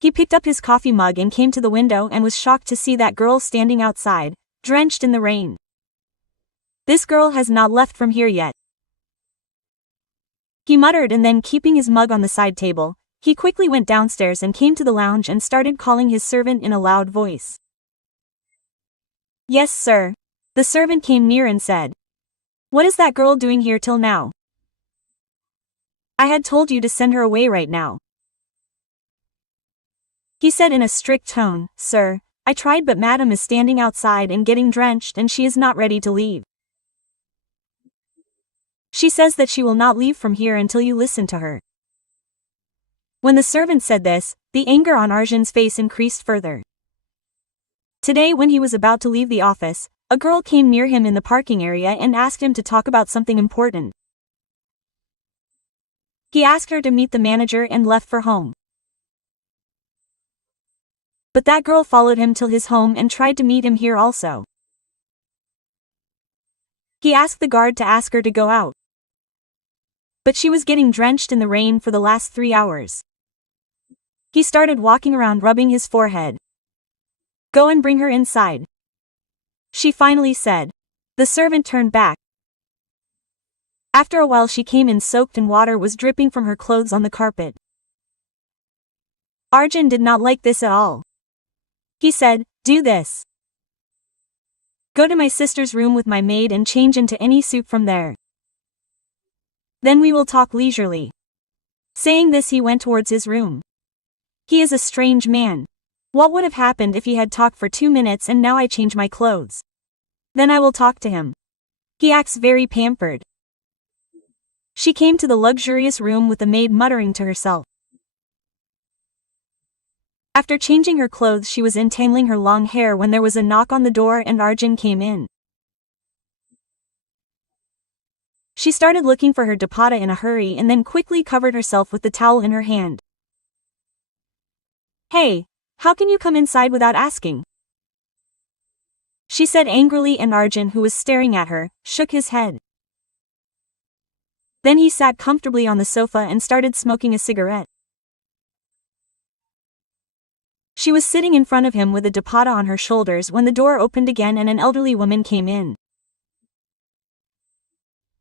He picked up his coffee mug and came to the window and was shocked to see that girl standing outside, drenched in the rain. This girl has not left from here yet, he muttered, and then keeping his mug on the side table, he quickly went downstairs and came to the lounge and started calling his servant in a loud voice. Yes, sir. The servant came near and said, What is that girl doing here till now? I had told you to send her away right now. He said in a strict tone, Sir, I tried, but madam is standing outside and getting drenched and she is not ready to leave. She says that she will not leave from here until you listen to her. When the servant said this, the anger on Arjun's face increased further. Today, when he was about to leave the office, a girl came near him in the parking area and asked him to talk about something important. He asked her to meet the manager and left for home. But that girl followed him till his home and tried to meet him here also. He asked the guard to ask her to go out, but she was getting drenched in the rain for the last 3 hours. He started walking around rubbing his forehead. Go and bring her inside, she finally said. The servant turned back. After a while she came in soaked and water was dripping from her clothes on the carpet. Arjun did not like this at all. He said, Do this. Go to my sister's room with my maid and change into any suit from there. Then we will talk leisurely. Saying this, he went towards his room. He is a strange man. What would have happened if he had talked for 2 minutes and now I change my clothes? Then I will talk to him. He acts very pampered. She came to the luxurious room with the maid muttering to herself. After changing her clothes, she was entangling her long hair when there was a knock on the door and Arjun came in. She started looking for her dupatta in a hurry and then quickly covered herself with the towel in her hand. Hey, how can you come inside without asking? She said angrily, and Arjun, who was staring at her, shook his head. Then he sat comfortably on the sofa and started smoking a cigarette. She was sitting in front of him with a dupatta on her shoulders when the door opened again and an elderly woman came in.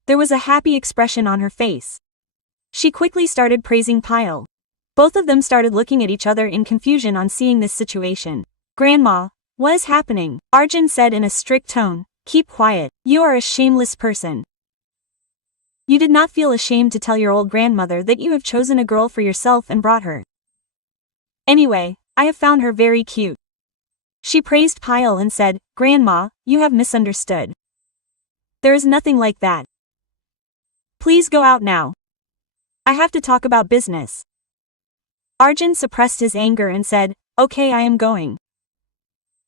There was a happy expression on her face. She quickly started praising Payal. Both of them started looking at each other in confusion on seeing this situation. Grandma, what is happening? Arjun said in a strict tone, Keep quiet, you are a shameless person. You did not feel ashamed to tell your old grandmother that you have chosen a girl for yourself and brought her. Anyway, I have found her very cute. She praised Payal and said, Grandma, you have misunderstood. There is nothing like that. Please go out now. I have to talk about business. Arjun suppressed his anger and said, Okay, I am going.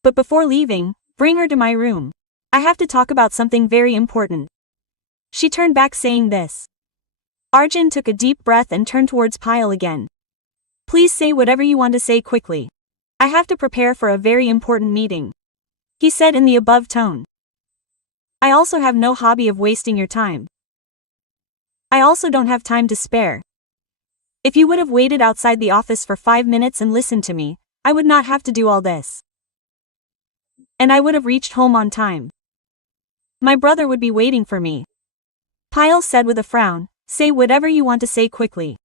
But before leaving, bring her to my room. I have to talk about something very important. She turned back saying this. Arjun took a deep breath and turned towards Payal again. Please say whatever you want to say quickly. I have to prepare for a very important meeting, he said in the above tone. I also have no hobby of wasting your time. I also don't have time to spare. If you would have waited outside the office for 5 minutes and listened to me, I would not have to do all this. And I would have reached home on time. My brother would be waiting for me. Payal said with a frown, Say whatever you want to say quickly.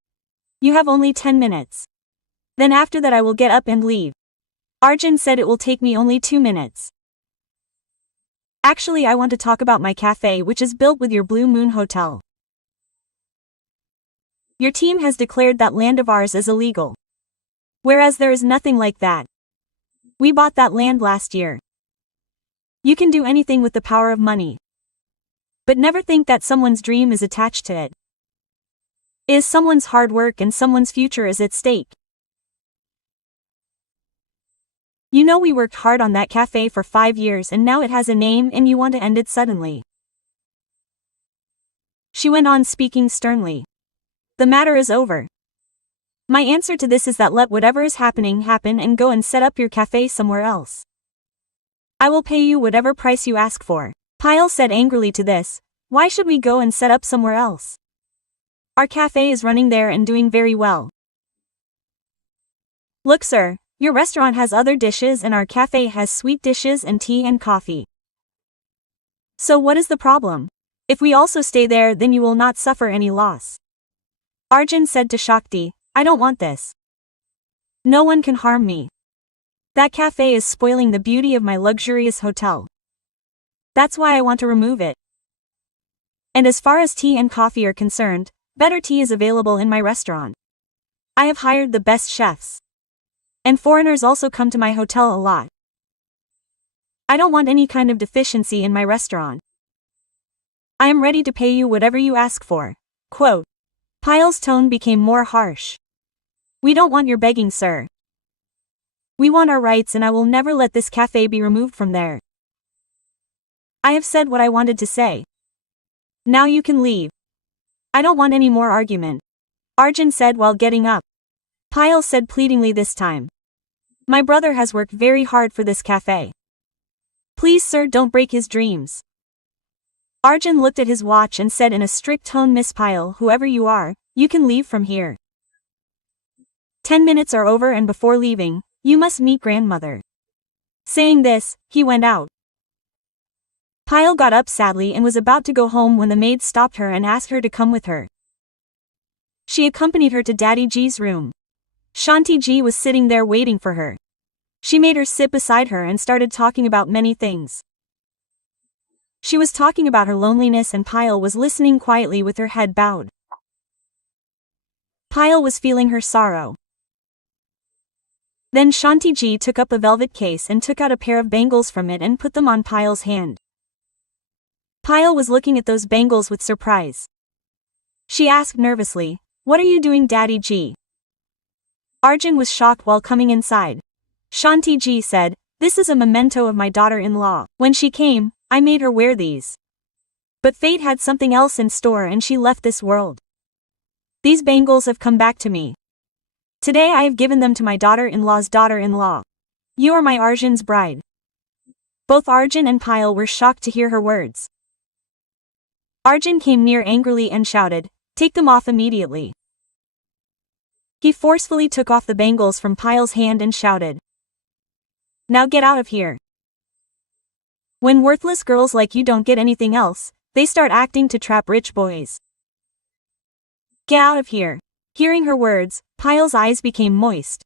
You have only 10 minutes. Then after that I will get up and leave. Arjun said it will take me only 2 minutes. Actually, I want to talk about my cafe which is built with your Blue Moon Hotel. Your team has declared that land of ours is illegal. Whereas there is nothing like that. We bought that land last year. You can do anything with the power of money. But never think that someone's dream is attached to it. It is someone's hard work and someone's future is at stake. You know we worked hard on that cafe for 5 years and now it has a name and you want to end it suddenly. She went on speaking sternly. The matter is over. My answer to this is that let whatever is happening happen and go and set up your cafe somewhere else. I will pay you whatever price you ask for. Payal said angrily to this, Why should we go and set up somewhere else? Our cafe is running there and doing very well. Look sir, your restaurant has other dishes and our cafe has sweet dishes and tea and coffee. So what is the problem? If we also stay there then you will not suffer any loss. Arjun said to Shakti, I don't want this. No one can harm me. That cafe is spoiling the beauty of my luxurious hotel. That's why I want to remove it. And as far as tea and coffee are concerned, better tea is available in my restaurant. I have hired the best chefs. And foreigners also come to my hotel a lot. I don't want any kind of deficiency in my restaurant. I am ready to pay you whatever you ask for. Quote. Payal's tone became more harsh. We don't want your begging, sir. We want our rights and I will never let this cafe be removed from there. I have said what I wanted to say. Now you can leave. I don't want any more argument. Arjun said while getting up. Payal said pleadingly this time. My brother has worked very hard for this cafe. Please sir, don't break his dreams. Arjun looked at his watch and said in a strict tone, Miss Payal, whoever you are, you can leave from here. 10 minutes are over and before leaving, you must meet grandmother. Saying this, he went out. Payal got up sadly and was about to go home when the maid stopped her and asked her to come with her. She accompanied her to Daddy G's room. Shanti Ji was sitting there waiting for her. She made her sit beside her and started talking about many things. She was talking about her loneliness and Payal was listening quietly with her head bowed. Payal was feeling her sorrow. Then Shanti Ji took up a velvet case and took out a pair of bangles from it and put them on Payal's hand. Payal was looking at those bangles with surprise. She asked nervously, What are you doing, Daddy Ji? Arjun was shocked while coming inside. Shanti Ji said, This is a memento of my daughter-in-law. When she came, I made her wear these. But fate had something else in store and she left this world. These bangles have come back to me. Today I have given them to my daughter-in-law's daughter-in-law. You are my Arjun's bride. Both Arjun and Payal were shocked to hear her words. Arjun came near angrily and shouted, Take them off immediately. He forcefully took off the bangles from Payal's hand and shouted, Now get out of here. When worthless girls like you don't get anything else, they start acting to trap rich boys. Get out of here. Hearing her words, Payal's eyes became moist.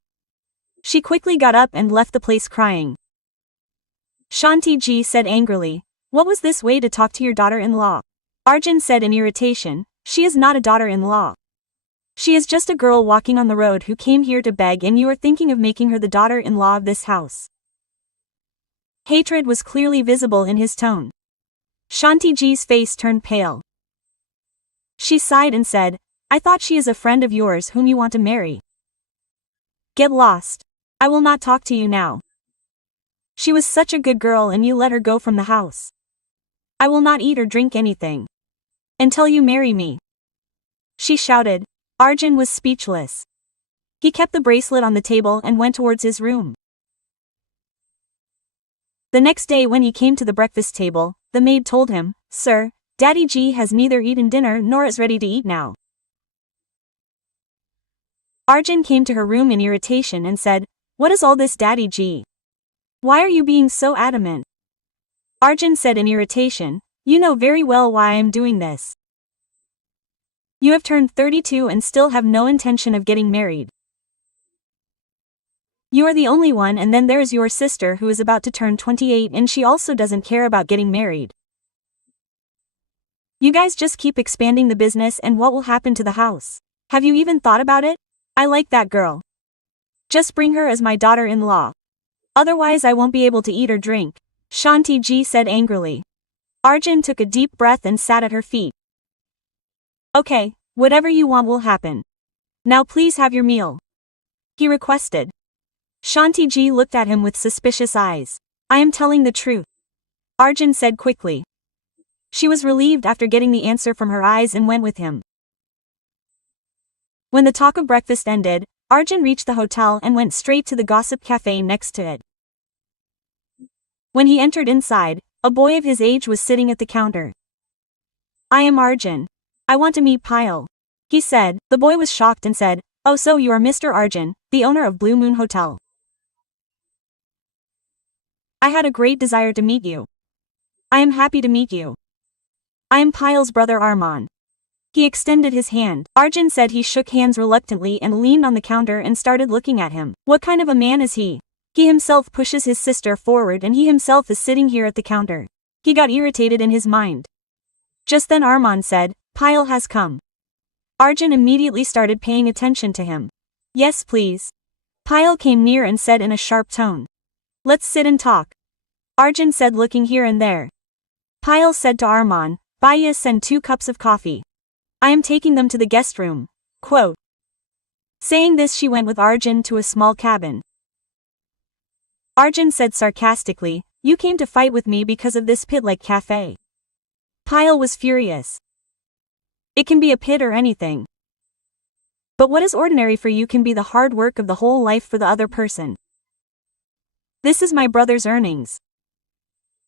She quickly got up and left the place crying. Shanti Ji said angrily, What was this way to talk to your daughter-in-law? Arjun said in irritation, She is not a daughter-in-law. She is just a girl walking on the road who came here to beg and you are thinking of making her the daughter-in-law of this house. Hatred was clearly visible in his tone. Shanti Ji's face turned pale. She sighed and said, I thought she is a friend of yours whom you want to marry. Get lost. I will not talk to you now. She was such a good girl and you let her go from the house. I will not eat or drink anything. Until you marry me. She shouted. Arjun was speechless. He kept the bracelet on the table and went towards his room. The next day when he came to the breakfast table, the maid told him, Sir, Daddy Ji has neither eaten dinner nor is ready to eat now. Arjun came to her room in irritation and said, What is all this, Daddy Ji? Why are you being so adamant? Arjun said in irritation, You know very well why I am doing this. You have turned 32 and still have no intention of getting married. You are the only one and then there's your sister who is about to turn 28 and she also doesn't care about getting married. You guys just keep expanding the business and what will happen to the house? Have you even thought about it? I like that girl. Just bring her as my daughter-in-law. Otherwise I won't be able to eat or drink, Shanti Ji said angrily. Arjun took a deep breath and sat at her feet. Okay, whatever you want will happen. Now please have your meal. He requested. Shanti Ji looked at him with suspicious eyes. I am telling the truth. Arjun said quickly. She was relieved after getting the answer from her eyes and went with him. When the talk of breakfast ended, Arjun reached the hotel and went straight to the gossip cafe next to it. When he entered inside, a boy of his age was sitting at the counter. I am Arjun. I want to meet Payal. He said. The boy was shocked and said, Oh, so you are Mr. Arjun, the owner of Blue Moon Hotel. I had a great desire to meet you. I am happy to meet you. I am Payal's brother Arman. He extended his hand. Arjun said he shook hands reluctantly and leaned on the counter and started looking at him. What kind of a man is he? He himself pushes his sister forward and he himself is sitting here at the counter. He got irritated in his mind. Just then Arman said, Payal has come. Arjun immediately started paying attention to him. Yes, please. Payal came near and said in a sharp tone. Let's sit and talk. Arjun said, looking here and there. Payal said to Arman, Bhaiya, send 2 cups of coffee. I am taking them to the guest room. Quote. Saying this, she went with Arjun to a small cabin. Arjun said sarcastically, you came to fight with me because of this pit-like cafe. Payal was furious. It can be a pit or anything. But what is ordinary for you can be the hard work of the whole life for the other person. This is my brother's earnings.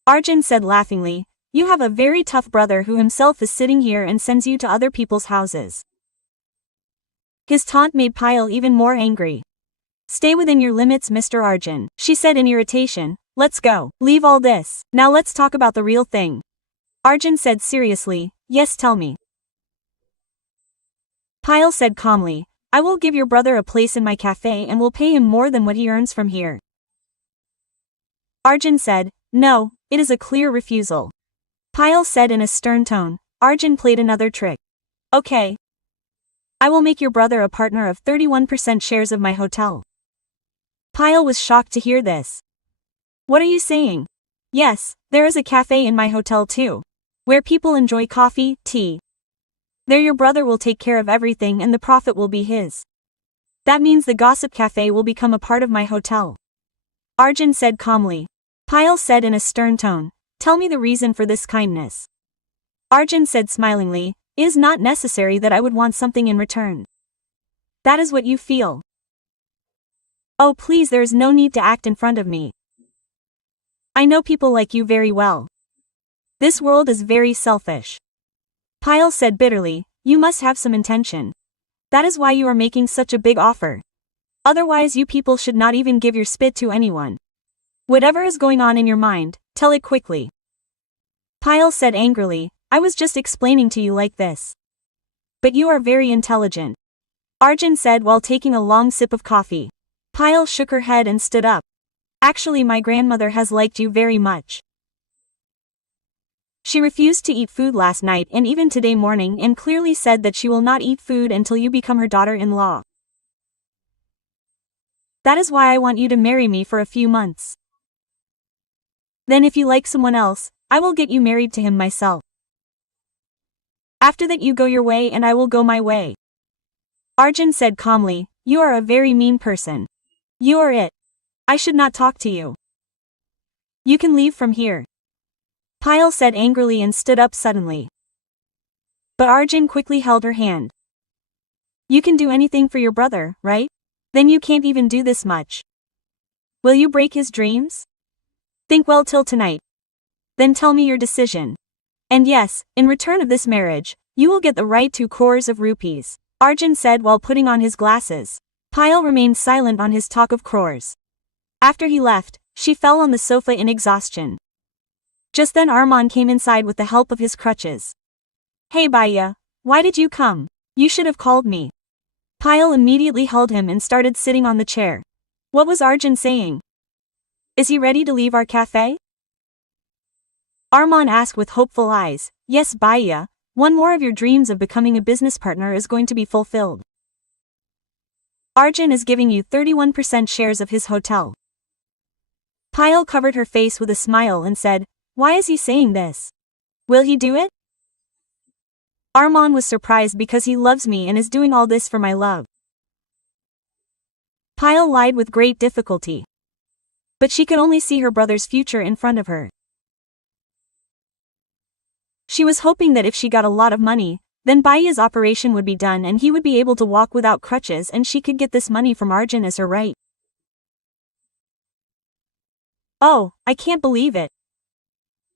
Arjun said laughingly, you have a very tough brother who himself is sitting here and sends you to other people's houses. His taunt made Payal even more angry. Stay within your limits, Mr. Arjun, she said in irritation. Let's go. Leave all this. Now let's talk about the real thing. Arjun said seriously, yes, tell me. Payal said calmly, I will give your brother a place in my cafe and will pay him more than what he earns from here. Arjun said, no, it is a clear refusal. Payal said in a stern tone. Arjun played another trick. Okay. I will make your brother a partner of 31% shares of my hotel. Payal was shocked to hear this. What are you saying? Yes, there is a cafe in my hotel too. Where people enjoy coffee, tea. There your brother will take care of everything and the profit will be his. That means the gossip cafe will become a part of my hotel. Arjun said calmly. Payal said in a stern tone. Tell me the reason for this kindness. Arjun said smilingly, it is not necessary that I would want something in return. That is what you feel. Oh please, there is no need to act in front of me. I know people like you very well. This world is very selfish. Payal said bitterly, you must have some intention. That is why you are making such a big offer. Otherwise you people should not even give your spit to anyone. Whatever is going on in your mind, tell it quickly. Payal said angrily, I was just explaining to you like this. But you are very intelligent. Arjun said while taking a long sip of coffee. Payal shook her head and stood up. Actually, my grandmother has liked you very much. She refused to eat food last night and even today morning and clearly said that she will not eat food until you become her daughter-in-law. That is why I want you to marry me for a few months. Then if you like someone else, I will get you married to him myself. After that you go your way and I will go my way. Arjun said calmly, you are a very mean person. You are it. I should not talk to you. You can leave from here. Payal said angrily and stood up suddenly. But Arjun quickly held her hand. You can do anything for your brother, right? Then you can't even do this much. Will you break his dreams? Think well till tonight. Then tell me your decision. And yes, in return of this marriage, you will get the right 2 crores of rupees, Arjun said while putting on his glasses. Payal remained silent on his talk of crores. After he left, she fell on the sofa in exhaustion. Just then Arman came inside with the help of his crutches. Hey Bhaiya, why did you come? You should have called me. Payal immediately held him and started sitting on the chair. What was Arjun saying? Is he ready to leave our cafe? Arman asked with hopeful eyes. Yes Bhaiya, one more of your dreams of becoming a business partner is going to be fulfilled. Arjun is giving you 31% shares of his hotel. Payal covered her face with a smile and said, why is he saying this? Will he do it? Arman was surprised because he loves me and is doing all this for my love. Payal lied with great difficulty. But she could only see her brother's future in front of her. She was hoping that if she got a lot of money, then Bhaiya's operation would be done and he would be able to walk without crutches and she could get this money from Arjun as her right. Oh, I can't believe it.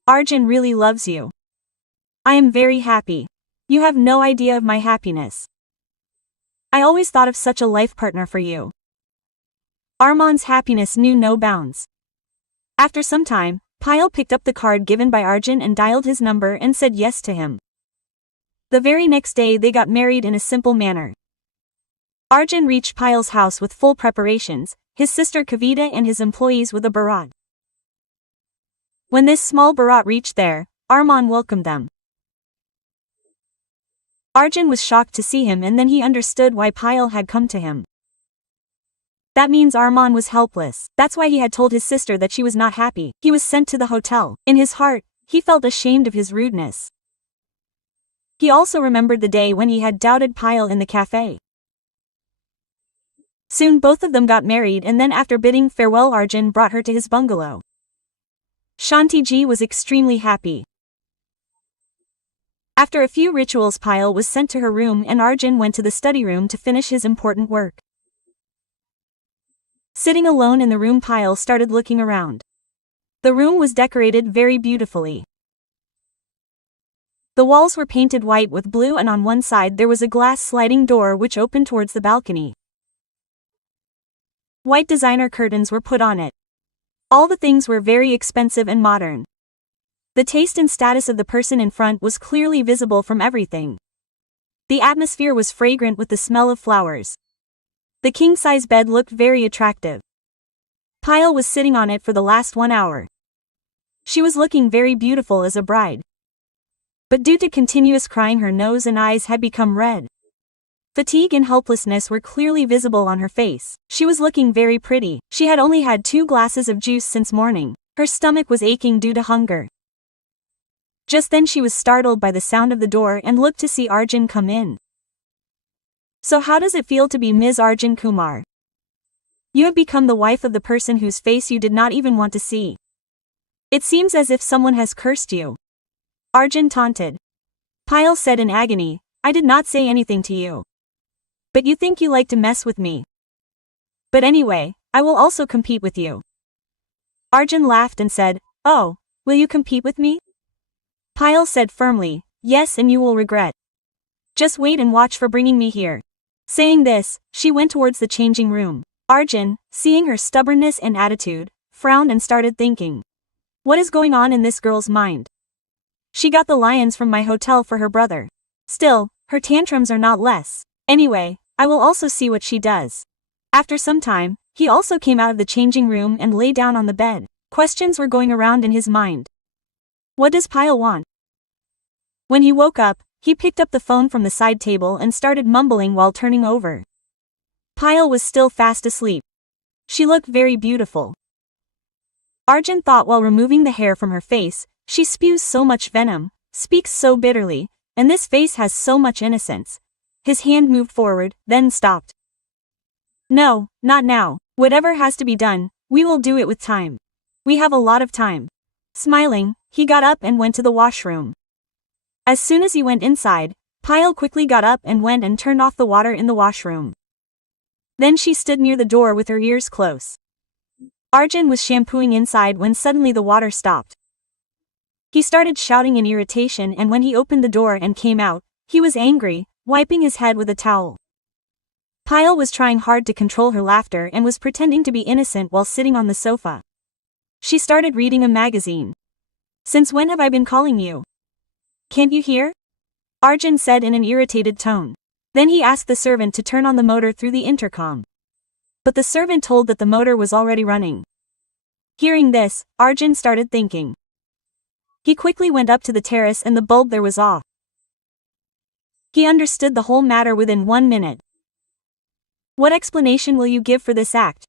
Arjun really loves you. I am very happy. You have no idea of my happiness. I always thought of such a life partner for you. Arman's happiness knew no bounds. After some time, Payal picked up the card given by Arjun and dialed his number and said yes to him. The very next day they got married in a simple manner. Arjun reached Payal's house with full preparations, his sister Kavita and his employees with a barat. When this small barat reached there, Arman welcomed them. Arjun was shocked to see him and then he understood why Payal had come to him. That means Arman was helpless. That's why he had told his sister that she was not happy. He was sent to the hotel. In his heart, he felt ashamed of his rudeness. He also remembered the day when he had doubted Payal in the cafe. Soon both of them got married and then after bidding farewell Arjun brought her to his bungalow. Shanti ji was extremely happy. After a few rituals Payal was sent to her room and Arjun went to the study room to finish his important work. Sitting alone in the room Payal started looking around. The room was decorated very beautifully. The walls were painted white with blue and on one side there was a glass sliding door which opened towards the balcony. White designer curtains were put on it. All the things were very expensive and modern. The taste and status of the person in front was clearly visible from everything. The atmosphere was fragrant with the smell of flowers. The king-size bed looked very attractive. Payal was sitting on it for the last 1 hour. She was looking very beautiful as a bride. But due to continuous crying her nose and eyes had become red. Fatigue and helplessness were clearly visible on her face. She was looking very pretty. She had only had 2 glasses of juice since morning. Her stomach was aching due to hunger. Just then she was startled by the sound of the door and looked to see Arjun come in. So how does it feel to be Ms. Arjun Kumar? You have become the wife of the person whose face you did not even want to see. It seems as if someone has cursed you. Arjun taunted. Payal said in agony, I did not say anything to you. But you think you like to mess with me. But anyway, I will also compete with you. Arjun laughed and said, Oh, will you compete with me? Payal said firmly, Yes, and you will regret. Just wait and watch for bringing me here. Saying this, she went towards the changing room. Arjun, seeing her stubbornness and attitude, frowned and started thinking. What is going on in this girl's mind? She got the lions from my hotel for her brother. Still, her tantrums are not less. Anyway, I will also see what she does. After some time, he also came out of the changing room and lay down on the bed. Questions were going around in his mind. What does Payal want? When he woke up, he picked up the phone from the side table and started mumbling while turning over. Payal was still fast asleep. She looked very beautiful. Arjun thought while removing the hair from her face, she spews so much venom, speaks so bitterly, and this face has so much innocence. His hand moved forward, then stopped. No, not now. Whatever has to be done, we will do it with time. We have a lot of time. Smiling, he got up and went to the washroom. As soon as he went inside, Payal quickly got up and went and turned off the water in the washroom. Then she stood near the door with her ears close. Arjun was shampooing inside when suddenly the water stopped. He started shouting in irritation and when he opened the door and came out, he was angry, wiping his head with a towel. Payal was trying hard to control her laughter and was pretending to be innocent while sitting on the sofa. She started reading a magazine. Since when have I been calling you? Can't you hear? Arjun said in an irritated tone. Then he asked the servant to turn on the motor through the intercom. But the servant told that the motor was already running. Hearing this, Arjun started thinking. He quickly went up to the terrace and the bulb there was off. He understood the whole matter within 1 minute. What explanation will you give for this act?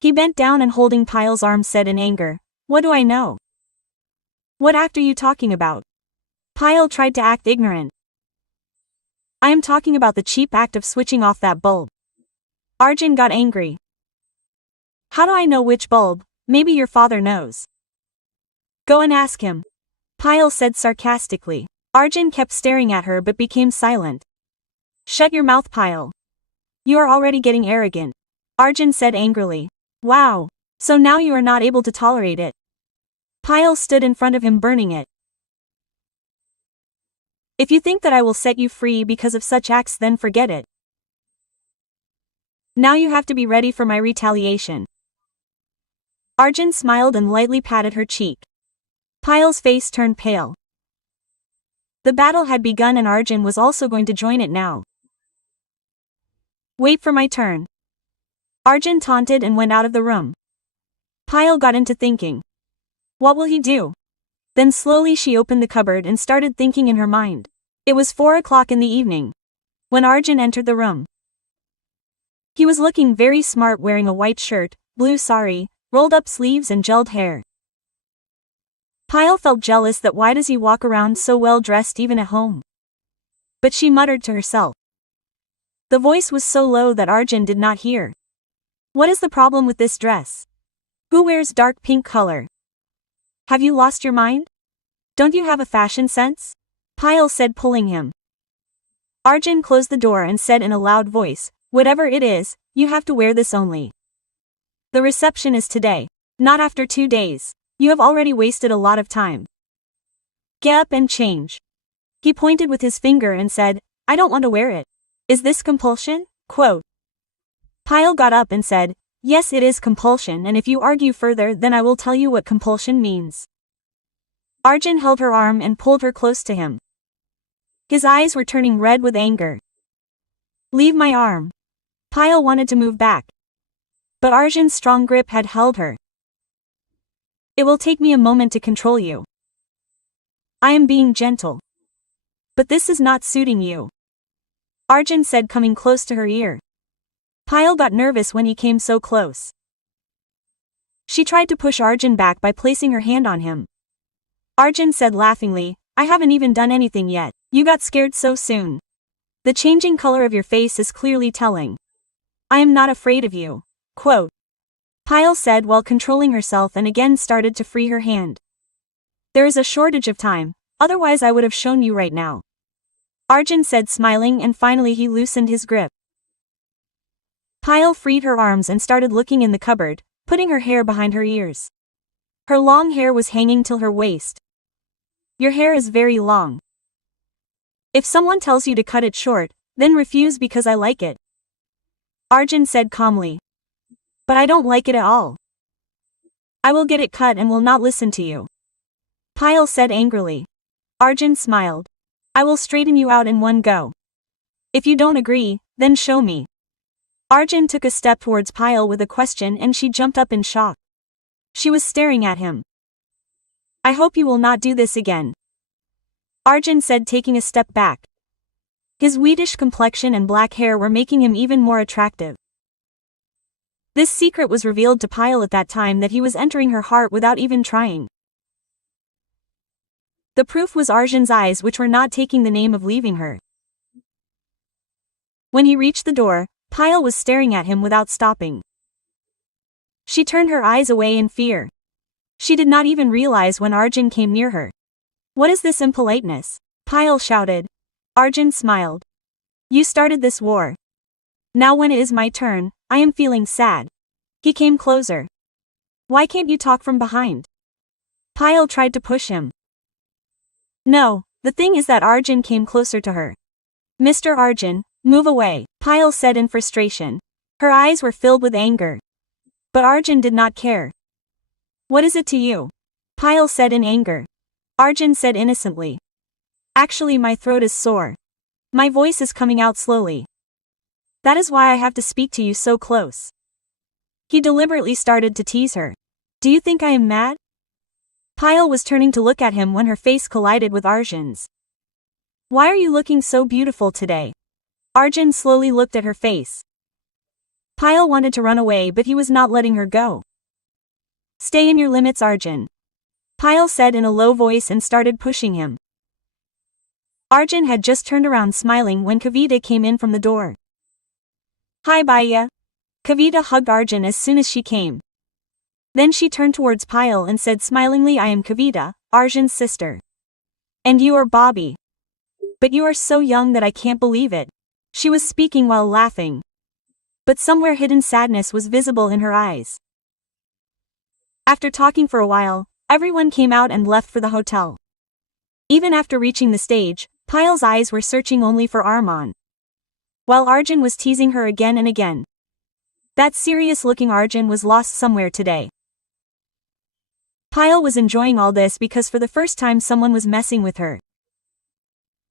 He bent down and holding Payal's arm said in anger, What do I know? What act are you talking about? Payal tried to act ignorant. I am talking about the cheap act of switching off that bulb. Arjun got angry. How do I know which bulb? Maybe your father knows. Go and ask him. Payal said sarcastically. Arjun kept staring at her but became silent. Shut your mouth, Payal. You are already getting arrogant. Arjun said angrily. Wow. So now you are not able to tolerate it. Payal stood in front of him burning it. If you think that I will set you free because of such acts then forget it. Now you have to be ready for my retaliation. Arjun smiled and lightly patted her cheek. Payal's face turned pale. The battle had begun and Arjun was also going to join it now. Wait for my turn. Arjun taunted and went out of the room. Payal got into thinking. What will he do? Then slowly she opened the cupboard and started thinking in her mind. It was 4 o'clock in the evening when Arjun entered the room. He was looking very smart, wearing a white shirt, blue sari, rolled up sleeves and gelled hair. Payal felt jealous that why does he walk around so well dressed even at home? But she muttered to herself. The voice was so low that Arjun did not hear. What is the problem with this dress? Who wears dark pink color? Have you lost your mind? Don't you have a fashion sense? Payal said, pulling him. Arjun closed the door and said in a loud voice, whatever it is, you have to wear this only. The reception is today, not after 2 days. You have already wasted a lot of time. Get up and change. He pointed with his finger and said, I don't want to wear it. Is this compulsion? Quote. Payal got up and said, yes, it is compulsion, and if you argue further then I will tell you what compulsion means. Arjun held her arm and pulled her close to him. His eyes were turning red with anger. Leave my arm. Payal wanted to move back. But Arjun's strong grip had held her. It will take me a moment to control you. I am being gentle. But this is not suiting you. Arjun said, coming close to her ear. Payal got nervous when he came so close. She tried to push Arjun back by placing her hand on him. Arjun said laughingly, I haven't even done anything yet. You got scared so soon. The changing color of your face is clearly telling. I am not afraid of you. Quote. Payal said while controlling herself and again started to free her hand. There is a shortage of time, otherwise I would have shown you right now. Arjun said, smiling, and finally he loosened his grip. Payal freed her arms and started looking in the cupboard, putting her hair behind her ears. Her long hair was hanging till her waist. Your hair is very long. If someone tells you to cut it short, then refuse because I like it. Arjun said calmly. But I don't like it at all. I will get it cut and will not listen to you. Payal said angrily. Arjun smiled. I will straighten you out in one go. If you don't agree, then show me. Arjun took a step towards Payal with a question and she jumped up in shock. She was staring at him. I hope you will not do this again. Arjun said, taking a step back. His wheatish complexion and black hair were making him even more attractive. This secret was revealed to Payal at that time that he was entering her heart without even trying. The proof was Arjun's eyes, which were not taking the name of leaving her. When he reached the door, Payal was staring at him without stopping. She turned her eyes away in fear. She did not even realize when Arjun came near her. What is this impoliteness? Payal shouted. Arjun smiled. You started this war. Now when it is my turn, I am feeling sad. He came closer. Why can't you talk from behind? Payal tried to push him. No, the thing is that Arjun came closer to her. Mr. Arjun, move away, Payal said in frustration. Her eyes were filled with anger. But Arjun did not care. What is it to you? Payal said in anger. Arjun said innocently. Actually, my throat is sore. My voice is coming out slowly. That is why I have to speak to you so close. He deliberately started to tease her. Do you think I am mad? Payal was turning to look at him when her face collided with Arjun's. Why are you looking so beautiful today? Arjun slowly looked at her face. Payal wanted to run away, but he was not letting her go. Stay in your limits, Arjun. Payal said in a low voice and started pushing him. Arjun had just turned around smiling when Kavita came in from the door. Hi Bhaiya. Kavita hugged Arjun as soon as she came. Then she turned towards Payal and said smilingly, I am Kavita, Arjun's sister. And you are Bobby. But you are so young that I can't believe it. She was speaking while laughing. But somewhere hidden sadness was visible in her eyes. After talking for a while, everyone came out and left for the hotel. Even after reaching the stage, Payal's eyes were searching only for Arman. While Arjun was teasing her again and again. That serious-looking Arjun was lost somewhere today. Payal was enjoying all this because for the first time someone was messing with her.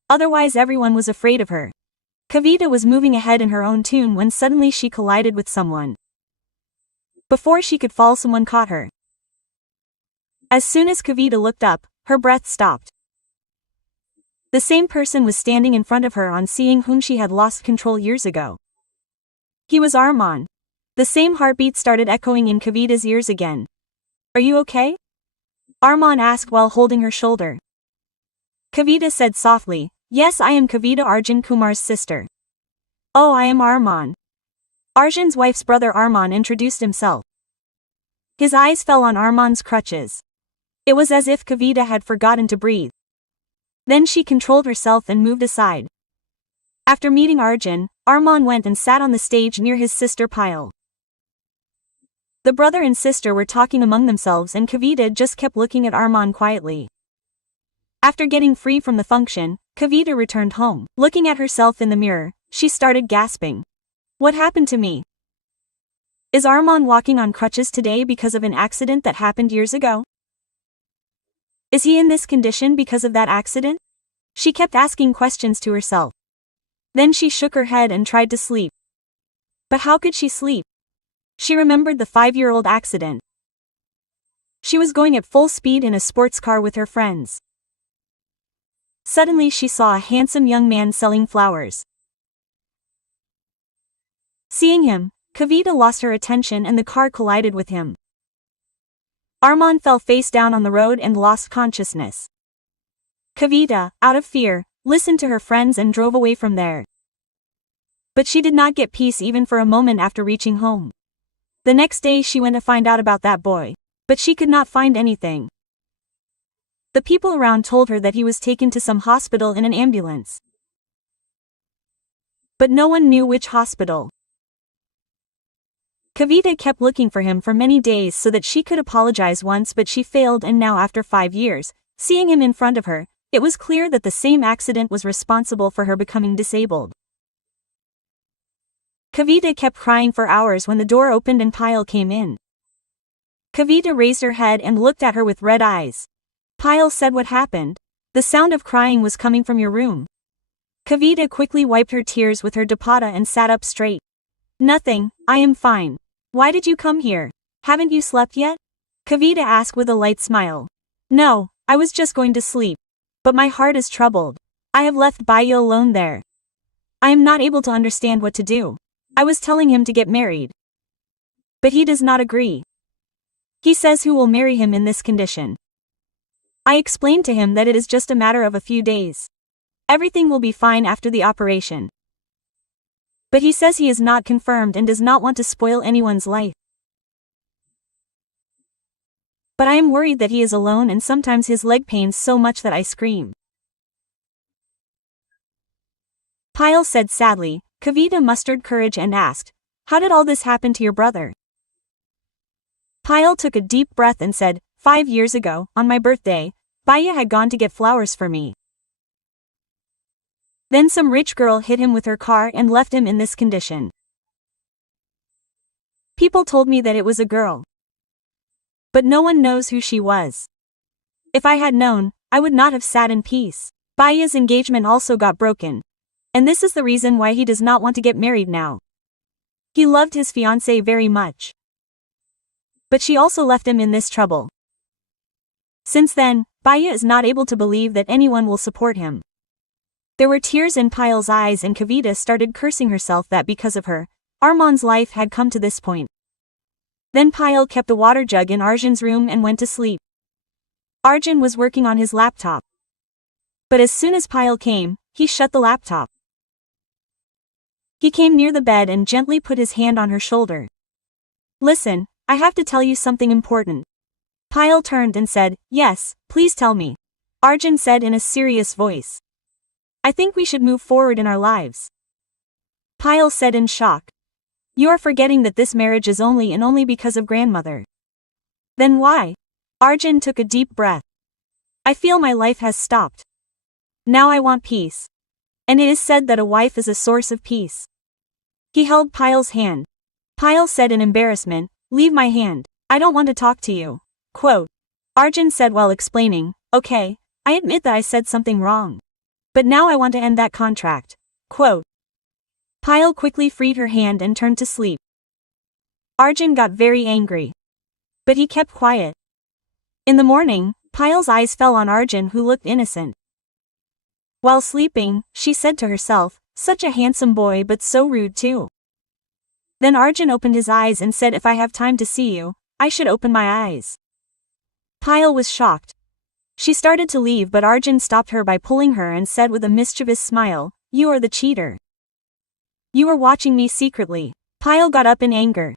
Otherwise everyone was afraid of her. Kavita was moving ahead in her own tune when suddenly she collided with someone. Before she could fall, someone caught her. As soon as Kavita looked up, her breath stopped. The same person was standing in front of her on seeing whom she had lost control years ago. He was Arman. The same heartbeat started echoing in Kavita's ears again. "Are you okay?" Arman asked while holding her shoulder. Kavita said softly, "Yes, I am Kavita, Arjun Kumar's sister." "Oh, I am Arman." Arjun's wife's brother Arman introduced himself. His eyes fell on Arman's crutches. It was as if Kavita had forgotten to breathe. Then she controlled herself and moved aside. After meeting Arjun, Arman went and sat on the stage near his sister Payal. The brother and sister were talking among themselves and Kavita just kept looking at Arman quietly. After getting free from the function, Kavita returned home. Looking at herself in the mirror, she started gasping. "What happened to me? Is Arman walking on crutches today because of an accident that happened years ago? Is he in this condition because of that accident?" She kept asking questions to herself. Then she shook her head and tried to sleep. But how could she sleep? She remembered the 5-year-old accident. She was going at full speed in a sports car with her friends. Suddenly she saw a handsome young man selling flowers. Seeing him, Kavita lost her attention and the car collided with him. Arman fell face down on the road and lost consciousness. Kavita, out of fear, listened to her friends and drove away from there. But she did not get peace even for a moment after reaching home. The next day she went to find out about that boy, but she could not find anything. The people around told her that he was taken to some hospital in an ambulance. But no one knew which hospital. Kavita kept looking for him for many days so that she could apologize once, but she failed, and now after 5 years, seeing him in front of her, it was clear that the same accident was responsible for her becoming disabled. Kavita kept crying for hours when the door opened and Payal came in. Kavita raised her head and looked at her with red eyes. Payal said, "What happened? The sound of crying was coming from your room." Kavita quickly wiped her tears with her dupatta and sat up straight. "Nothing, I am fine. Why did you come here? Haven't you slept yet?" Kavita asked with a light smile. "No, I was just going to sleep. But my heart is troubled. I have left Baya alone there. I am not able to understand what to do. I was telling him to get married. But he does not agree. He says who will marry him in this condition. I explained to him that it is just a matter of a few days. Everything will be fine after the operation. But he says he is not confirmed and does not want to spoil anyone's life. But I am worried that he is alone and sometimes his leg pains so much that I scream." Payal said sadly. Kavita mustered courage and asked, "How did all this happen to your brother?" Payal took a deep breath and said, 5 years ago, on my birthday, Baya had gone to get flowers for me. Then some rich girl hit him with her car and left him in this condition. People told me that it was a girl. But no one knows who she was. If I had known, I would not have sat in peace. Baya's engagement also got broken. And this is the reason why he does not want to get married now. He loved his fiancée very much. But she also left him in this trouble. Since then, Baya is not able to believe that anyone will support him. There were tears in Payal's eyes and Kavita started cursing herself that because of her, Arman's life had come to this point. Then Payal kept the water jug in Arjun's room and went to sleep. Arjun was working on his laptop. But as soon as Payal came, he shut the laptop. He came near the bed and gently put his hand on her shoulder. "Listen, I have to tell you something important." Payal turned and said, "Yes, please tell me." Arjun said in a serious voice, "I think we should move forward in our lives." Payal said in shock, "You are forgetting that this marriage is only because of grandmother." "Then why?" Arjun took a deep breath. "I feel my life has stopped. Now I want peace. And it is said that a wife is a source of peace." He held Payal's hand. Payal said in embarrassment, "Leave my hand. I don't want to talk to you." Quote. Arjun said while explaining, "Okay, I admit that I said something wrong. But now I want to end that contract." Quote. Payal quickly freed her hand and turned to sleep. Arjun got very angry. But he kept quiet. In the morning, Payal's eyes fell on Arjun, who looked innocent. While sleeping, she said to herself, "Such a handsome boy but so rude too." Then Arjun opened his eyes and said, "If I have time to see you, I should open my eyes." Payal was shocked. She started to leave, but Arjun stopped her by pulling her and said with a mischievous smile, "You are the cheater. You were watching me secretly." Payal got up in anger.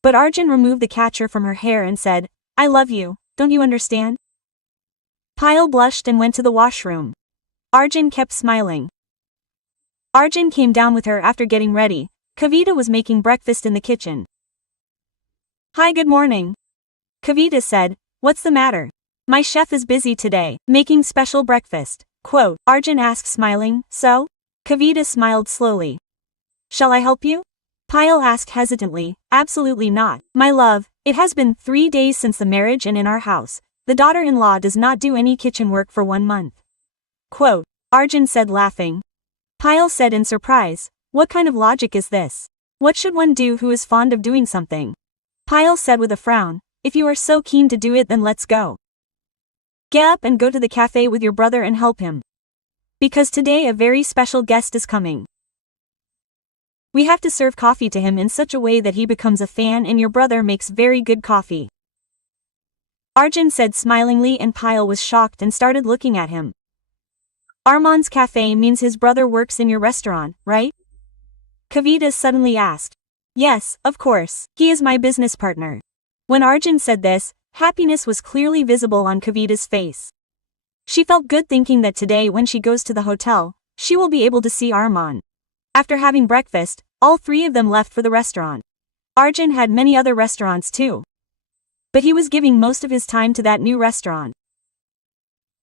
But Arjun removed the catcher from her hair and said, "I love you, don't you understand?" Payal blushed and went to the washroom. Arjun kept smiling. Arjun came down with her after getting ready. Kavita was making breakfast in the kitchen. "Hi, good morning." Kavita said, "What's the matter?" "My chef is busy today, making special breakfast." Quote. Arjun asked, smiling, "So?" Kavita smiled slowly. "Shall I help you?" Payal asked hesitantly, "Absolutely not, my love. It has been 3 days since the marriage, and in our house, the daughter-in-law does not do any kitchen work for 1 month." Quote. Arjun said, laughing. Payal said in surprise, "What kind of logic is this? What should one do who is fond of doing something?" Payal said with a frown, "If you are so keen to do it, then let's go. Get up and go to the cafe with your brother and help him. Because today a very special guest is coming. We have to serve coffee to him in such a way that he becomes a fan, and your brother makes very good coffee." Arjun said smilingly, and Payal was shocked and started looking at him. "Arman's cafe means his brother works in your restaurant, right?" Kavita suddenly asked. "Yes, of course, he is my business partner." When Arjun said this, happiness was clearly visible on Kavita's face. She felt good thinking that today when she goes to the hotel, she will be able to see Arman. After having breakfast, all 3 of them left for the restaurant. Arjun had many other restaurants too. But he was giving most of his time to that new restaurant.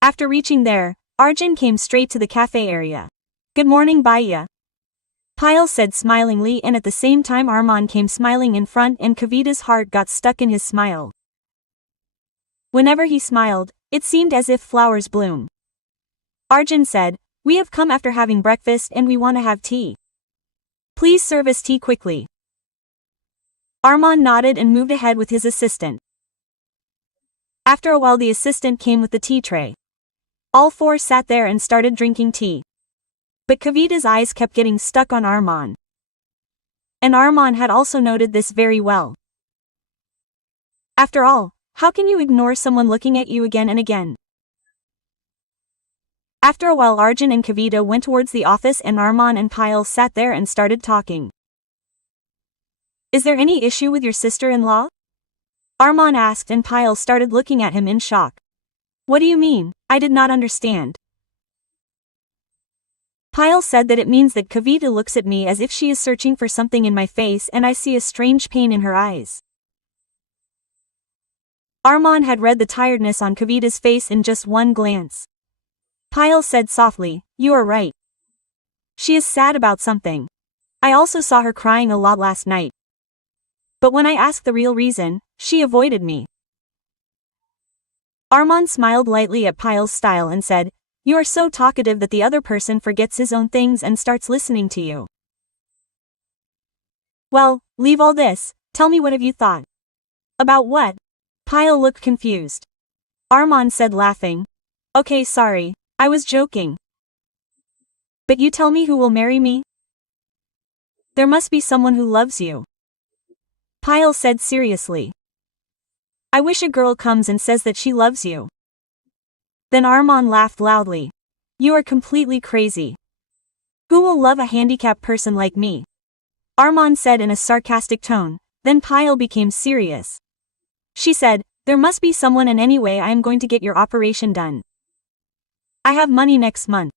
After reaching there, Arjun came straight to the cafe area. "Good morning, Bhaiya," Payal said smilingly, and at the same time Arman came smiling in front, and Kavita's heart got stuck in his smile. Whenever he smiled, it seemed as if flowers bloom. Arjun said, "We have come after having breakfast and we want to have tea. Please serve us tea quickly." Arman nodded and moved ahead with his assistant. After a while the assistant came with the tea tray. All 4 sat there and started drinking tea. But Kavita's eyes kept getting stuck on Arman. And Arman had also noted this very well. After all, how can you ignore someone looking at you again and again? After a while Arjun and Kavita went towards the office, and Arman and Payal sat there and started talking. "Is there any issue with your sister-in-law?" Arman asked, and Payal started looking at him in shock. "What do you mean? I did not understand." Payal said that it means that Kavita looks at me as if she is searching for something in my face, and I see a strange pain in her eyes. Arman had read the tiredness on Kavita's face in just one glance. Payal said softly, "You are right. She is sad about something. I also saw her crying a lot last night. But when I asked the real reason, she avoided me." Arman smiled lightly at Payal's style and said, "You are so talkative that the other person forgets his own things and starts listening to you. Well, leave all this, tell me, what have you thought?" "About what?" Payal looked confused. Arman said, laughing, "Okay, sorry, I was joking. But you tell me, who will marry me? There must be someone who loves you." Payal said seriously, "I wish a girl comes and says that she loves you." Then Arman laughed loudly. "You are completely crazy. Who will love a handicapped person like me?" Arman said in a sarcastic tone. Then Payal became serious. She said, "There must be someone, and anyway I am going to get your operation done. I have money next month.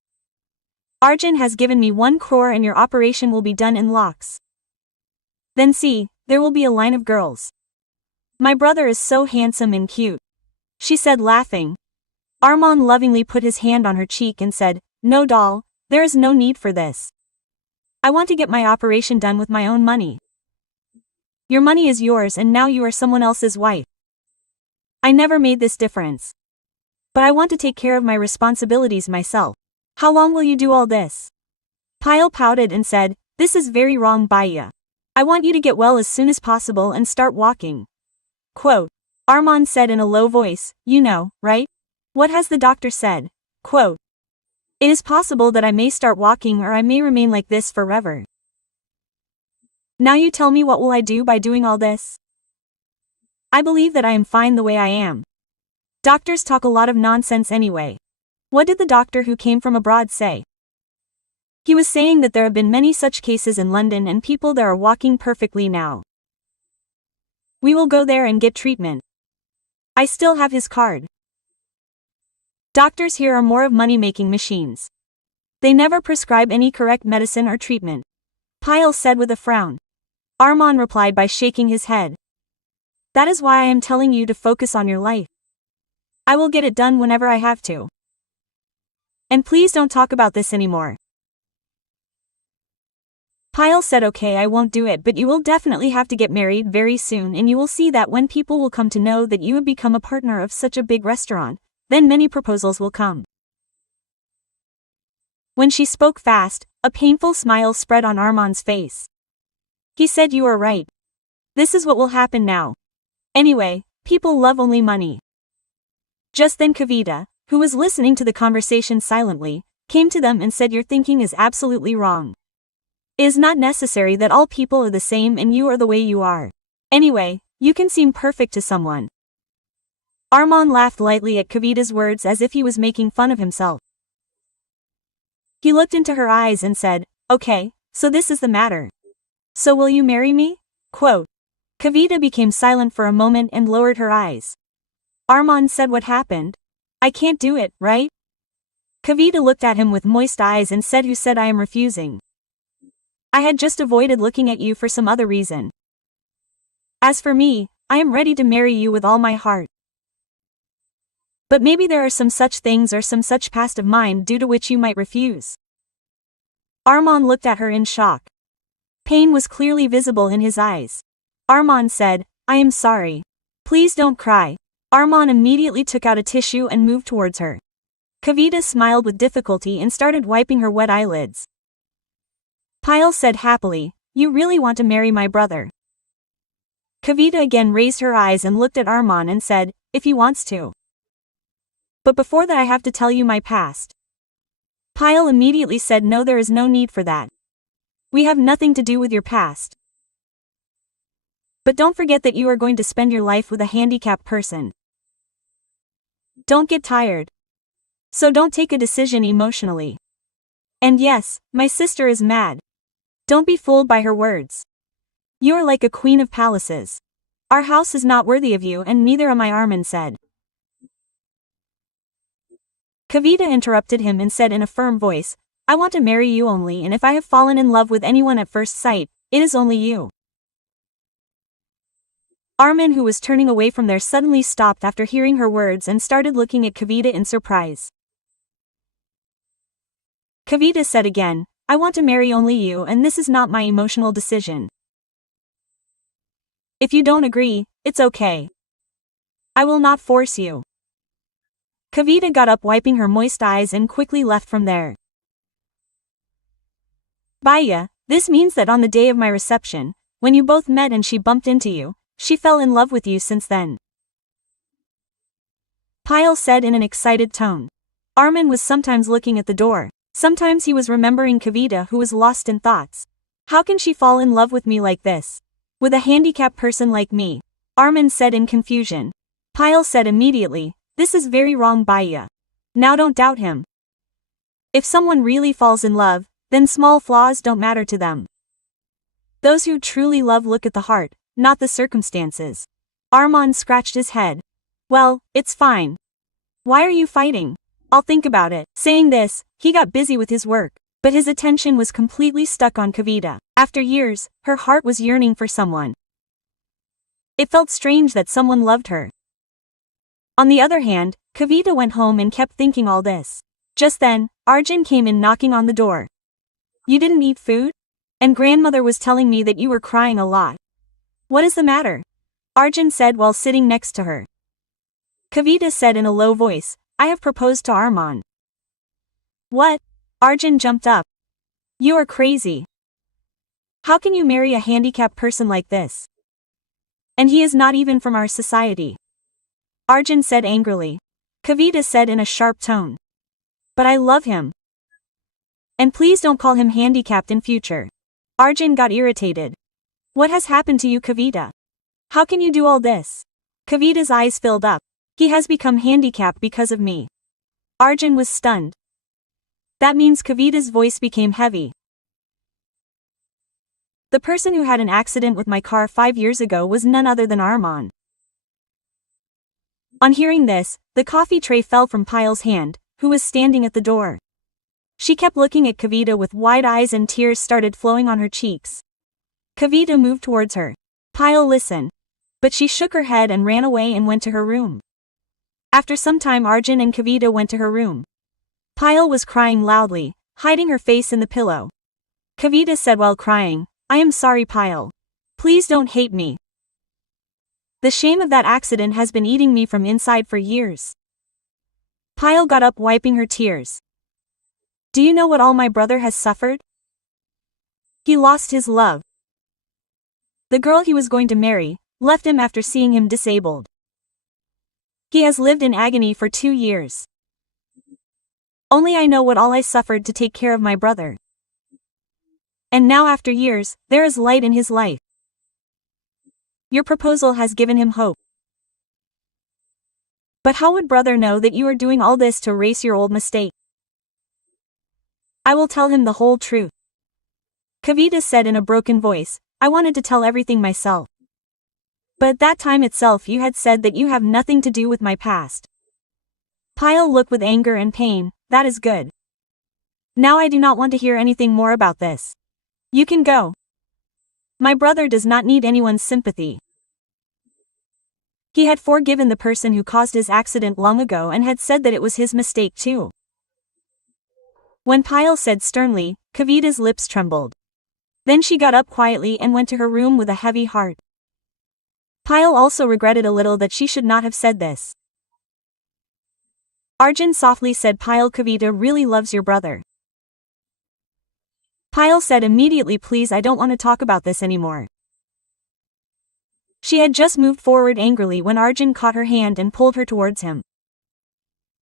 Arjun has given me 1 crore and your operation will be done in lakhs. Then see, there will be a line of girls. My brother is so handsome and cute," she said, laughing. Arman lovingly put his hand on her cheek and said, "No, doll, there is no need for this. I want to get my operation done with my own money." Your money is yours and now you are someone else's wife. I never made this difference. But I want to take care of my responsibilities myself. How long will you do all this? Payal pouted and said, this is very wrong, Bhaiya. I want you to get well as soon as possible and start walking. Quote. Arman said in a low voice, you know, right? What has the doctor said? Quote. It is possible that I may start walking or I may remain like this forever. Now you tell me, what will I do by doing all this? I believe that I am fine the way I am. Doctors talk a lot of nonsense anyway. What did the doctor who came from abroad say? He was saying that there have been many such cases in London and people that are walking perfectly now. We will go there and get treatment. I still have his card. Doctors here are more of money-making machines. They never prescribe any correct medicine or treatment. Payal said with a frown. Arman replied by shaking his head. That is why I am telling you to focus on your life. I will get it done whenever I have to. And please don't talk about this anymore. Payal said, okay, I won't do it, but you will definitely have to get married very soon, and you will see that when people will come to know that you have become a partner of such a big restaurant, then many proposals will come. When she spoke fast, a painful smile spread on Arman's face. He said, you are right. This is what will happen now. Anyway, people love only money. Just then Kavita, who was listening to the conversation silently, came to them and said, your thinking is absolutely wrong. It is not necessary that all people are the same and you are the way you are. Anyway, you can seem perfect to someone. Arman laughed lightly at Kavita's words as if he was making fun of himself. He looked into her eyes and said, okay, so this is the matter. So will you marry me? Quote. Kavita became silent for a moment and lowered her eyes. Arman said, what happened? I can't do it, right? Kavita looked at him with moist eyes and said, who said I am refusing? I had just avoided looking at you for some other reason. As for me, I am ready to marry you with all my heart. But maybe there are some such things or some such past of mine due to which you might refuse. Arman looked at her in shock. Pain was clearly visible in his eyes. Arman said, I am sorry. Please don't cry. Arman immediately took out a tissue and moved towards her. Kavita smiled with difficulty and started wiping her wet eyelids. Payal said happily, you really want to marry my brother? Kavita again raised her eyes and looked at Arman and said, if he wants to. But before that I have to tell you my past. Payal immediately said, no, there is no need for that. We have nothing to do with your past. But don't forget that you are going to spend your life with a handicapped person. Don't get tired. So don't take a decision emotionally. And yes, my sister is mad. Don't be fooled by her words. You are like a queen of palaces. Our house is not worthy of you and neither am I, Arman said. Kavita interrupted him and said in a firm voice, I want to marry you only, and if I have fallen in love with anyone at first sight, it is only you. Arman, who was turning away from there, suddenly stopped after hearing her words and started looking at Kavita in surprise. Kavita said again, I want to marry only you and this is not my emotional decision. If you don't agree, it's okay. I will not force you. Kavita got up, wiping her moist eyes, and quickly left from there. Bhaiya, this means that on the day of my reception, when you both met and she bumped into you, she fell in love with you since then. Payal said in an excited tone. Arman was sometimes looking at the door. Sometimes he was remembering Kavita, who was lost in thoughts. How can she fall in love with me like this? With a handicapped person like me? Arman said in confusion. Payal said immediately, this is very wrong, Bhaiya. Now don't doubt him. If someone really falls in love, then small flaws don't matter to them. Those who truly love look at the heart, not the circumstances. Arman scratched his head. Well, it's fine. Why are you fighting? I'll think about it. Saying this, he got busy with his work, but his attention was completely stuck on Kavita. After years, her heart was yearning for someone. It felt strange that someone loved her. On the other hand, Kavita went home and kept thinking all this. Just then, Arjun came in knocking on the door. You didn't eat food? And grandmother was telling me that you were crying a lot. What is the matter? Arjun said while sitting next to her. Kavita said in a low voice, I have proposed to Arman. What? Arjun jumped up. You are crazy. How can you marry a handicapped person like this? And he is not even from our society. Arjun said angrily. Kavita said in a sharp tone. But I love him. And please don't call him handicapped in future. Arjun got irritated. What has happened to you, Kavita? How can you do all this? Kavita's eyes filled up. He has become handicapped because of me. Arjun was stunned. That means Kavita's voice became heavy. The person who had an accident with my car 5 years ago was none other than Arman. On hearing this, the coffee tray fell from Payal's hand, who was standing at the door. She kept looking at Kavita with wide eyes and tears started flowing on her cheeks. Kavita moved towards her. Payal, listen. But she shook her head and ran away and went to her room. After some time, Arjun and Kavita went to her room. Payal was crying loudly, hiding her face in the pillow. Kavita said while crying, I am sorry, Payal. Please don't hate me. The shame of that accident has been eating me from inside for years. Payal got up, wiping her tears. Do you know what all my brother has suffered? He lost his love. The girl he was going to marry left him after seeing him disabled. He has lived in agony for 2 years. Only I know what all I suffered to take care of my brother. And now after years, there is light in his life. Your proposal has given him hope. But how would brother know that you are doing all this to erase your old mistake? I will tell him the whole truth. Kavita said in a broken voice, I wanted to tell everything myself. But at that time itself you had said that you have nothing to do with my past. Payal looked with anger and pain. That is good. Now I do not want to hear anything more about this. You can go. My brother does not need anyone's sympathy. He had forgiven the person who caused his accident long ago and had said that it was his mistake too. When Payal said sternly, Kavita's lips trembled. Then she got up quietly and went to her room with a heavy heart. Payal also regretted a little that she should not have said this. Arjun softly said, Payal, Kavita really loves your brother. Payal said immediately, please, I don't want to talk about this anymore. She had just moved forward angrily when Arjun caught her hand and pulled her towards him.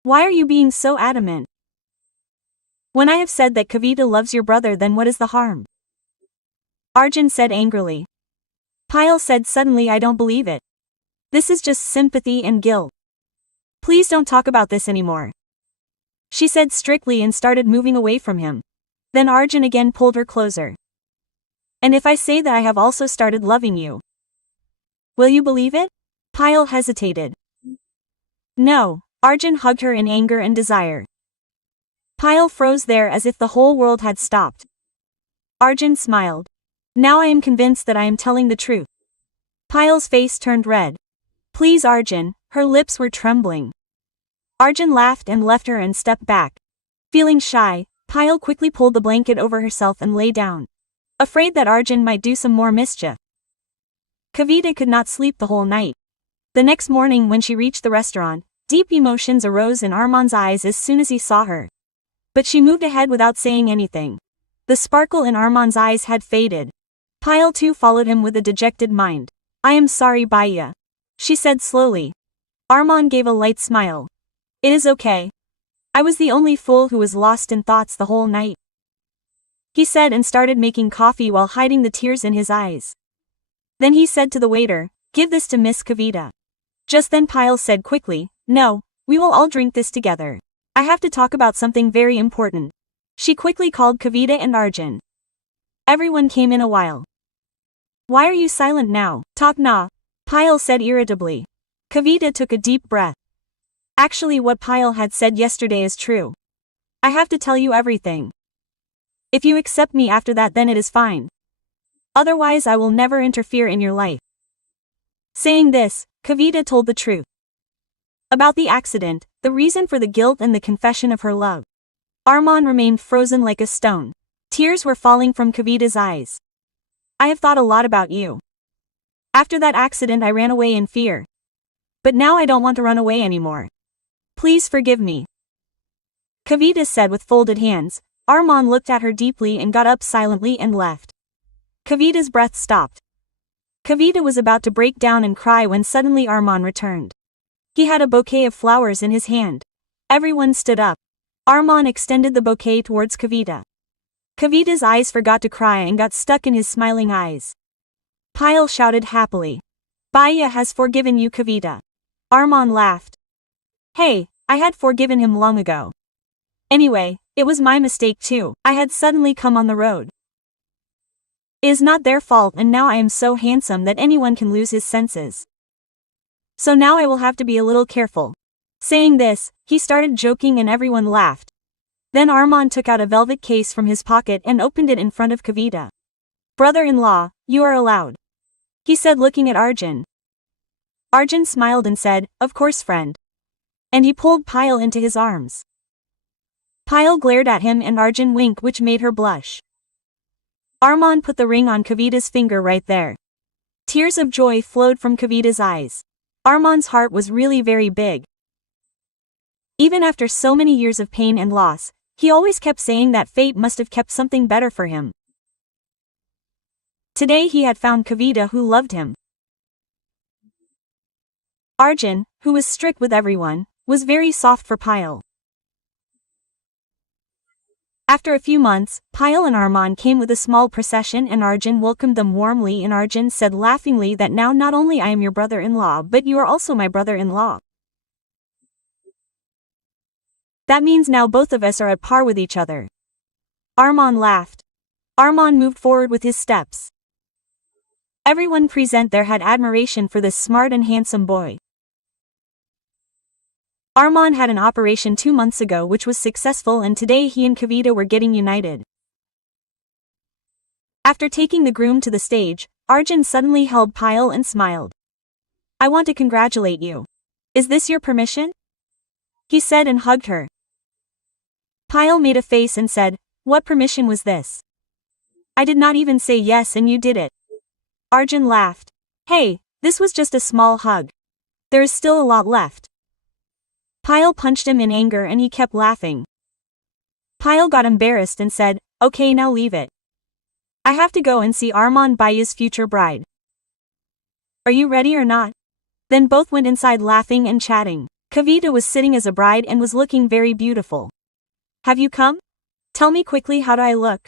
Why are you being so adamant? When I have said that Kavita loves your brother, then what is the harm? Arjun said angrily. Payal said suddenly, I don't believe it. This is just sympathy and guilt. Please don't talk about this anymore. She said strictly and started moving away from him. Then Arjun again pulled her closer. And if I say that I have also started loving you, will you believe it? Payal hesitated. No. Arjun hugged her in anger and desire. Payal froze there as if the whole world had stopped. Arjun smiled. Now I am convinced that I am telling the truth. Payal's face turned red. Please, Arjun. Her lips were trembling. Arjun laughed and left her and stepped back. Feeling shy, Payal quickly pulled the blanket over herself and lay down, afraid that Arjun might do some more mischief. Kavita could not sleep the whole night. The next morning when she reached the restaurant, deep emotions arose in Arman's eyes as soon as he saw her. But she moved ahead without saying anything. The sparkle in Arman's eyes had faded. Payal too followed him with a dejected mind. I am sorry, Bhaiya, she said slowly. Arman gave a light smile. It is okay. I was the only fool who was lost in thoughts the whole night, he said and started making coffee while hiding the tears in his eyes. Then he said to the waiter, give this to Miss Kavita. Just then Payal said quickly, no, we will all drink this together. I have to talk about something very important. She quickly called Kavita and Arjun. Everyone came in a while. Why are you silent now? Talk na, Payal said irritably. Kavita took a deep breath. Actually, what Payal had said yesterday is true. I have to tell you everything. If you accept me after that, then it is fine. Otherwise I will never interfere in your life. Saying this, Kavita told the truth. About the accident, the reason for the guilt and the confession of her love. Arman remained frozen like a stone. Tears were falling from Kavita's eyes. I have thought a lot about you. After that accident I ran away in fear. But now I don't want to run away anymore. Please forgive me. Kavita said with folded hands. Arman looked at her deeply and got up silently and left. Kavita's breath stopped. Kavita was about to break down and cry when suddenly Arman returned. He had a bouquet of flowers in his hand. Everyone stood up. Arman extended the bouquet towards Kavita. Kavita's eyes forgot to cry and got stuck in his smiling eyes. Payal shouted happily. Baya has forgiven you, Kavita. Arman laughed. Hey, I had forgiven him long ago. Anyway, it was my mistake too. I had suddenly come on the road. It is not their fault, and now I am so handsome that anyone can lose his senses. So now I will have to be a little careful. Saying this, he started joking and everyone laughed. Then Arman took out a velvet case from his pocket and opened it in front of Kavita. Brother-in-law, you are allowed. He said looking at Arjun. Arjun smiled and said, of course friend. And he pulled Payal into his arms. Payal glared at him and Arjun winked, which made her blush. Arman put the ring on Kavita's finger right there. Tears of joy flowed from Kavita's eyes. Arman's heart was really very big. Even after so many years of pain and loss, he always kept saying that fate must have kept something better for him. Today he had found Kavita who loved him. Arjun, who was strict with everyone, was very soft for Payal. After a few months, Payal and Arman came with a small procession and Arjun welcomed them warmly, and Arjun said laughingly that now not only I am your brother-in-law but you are also my brother-in-law. That means now both of us are at par with each other. Arman laughed. Arman moved forward with his steps. Everyone present there had admiration for this smart and handsome boy. Arman had an operation 2 months ago which was successful, and today he and Kavita were getting united. After taking the groom to the stage, Arjun suddenly held Payal and smiled. I want to congratulate you. Is this your permission? He said and hugged her. Payal made a face and said, what permission was this? I did not even say yes and you did it. Arjun laughed. Hey, this was just a small hug. There is still a lot left. Payal punched him in anger and he kept laughing. Payal got embarrassed and said, okay, now leave it. I have to go and see Arman Baya's future bride. Are you ready or not? Then both went inside laughing and chatting. Kavita was sitting as a bride and was looking very beautiful. Have you come? Tell me quickly, how do I look?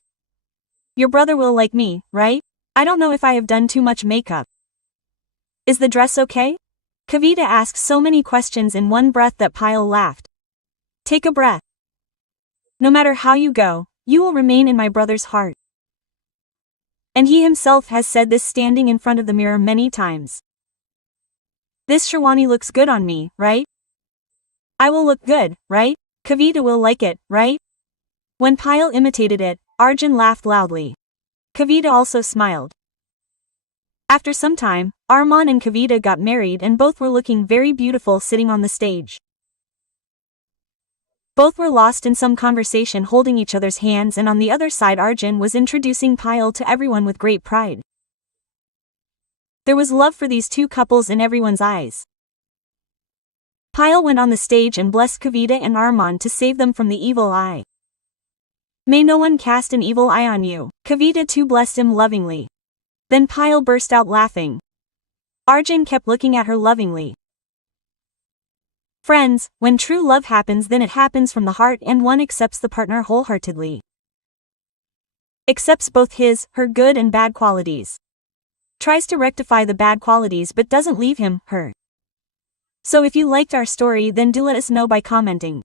Your brother will like me, right? I don't know if I have done too much makeup. Is the dress okay? Kavita asked so many questions in one breath that Payal laughed. Take a breath. No matter how you go, you will remain in my brother's heart. And he himself has said this standing in front of the mirror many times. This sherwani looks good on me, right? I will look good, right? Kavita will like it, right? When Payal imitated it, Arjun laughed loudly. Kavita also smiled. After some time, Arman and Kavita got married and both were looking very beautiful sitting on the stage. Both were lost in some conversation holding each other's hands, and on the other side Arjun was introducing Payal to everyone with great pride. There was love for these two couples in everyone's eyes. Payal went on the stage and blessed Kavita and Arman to save them from the evil eye. May no one cast an evil eye on you. Kavita too blessed him lovingly. Then Payal burst out laughing. Arjun kept looking at her lovingly. Friends, when true love happens, then it happens from the heart and one accepts the partner wholeheartedly. Accepts both his, her good and bad qualities. Tries to rectify the bad qualities but doesn't leave him, her. So if you liked our story, then do let us know by commenting.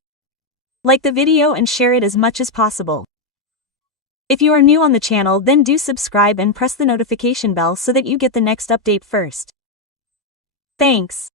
Like the video and share it as much as possible. If you are new on the channel, then do subscribe and press the notification bell so that you get the next update first. Thanks.